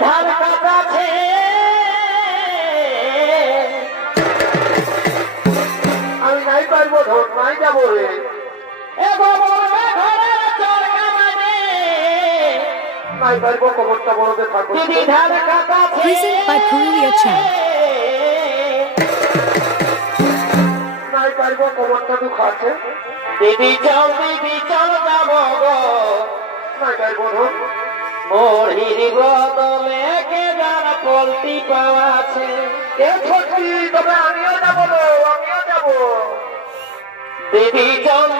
ধান কাটাছে আমি নাই পারবো ধর নাই যাবো রে নাই পারবো কবরটা বড়তে থাকবো দিদি ধান কাটাছে Present by Purulia Champ. নাই পারবো কবরটা তো খাচ্ছে দিদি চল যাবো গো নাই পারবো ধর মরির বদলে কে যার পলটি পাওয়াছে এ ছোটকি তবে আমিও যাবো আমিও যাবো দিদি চল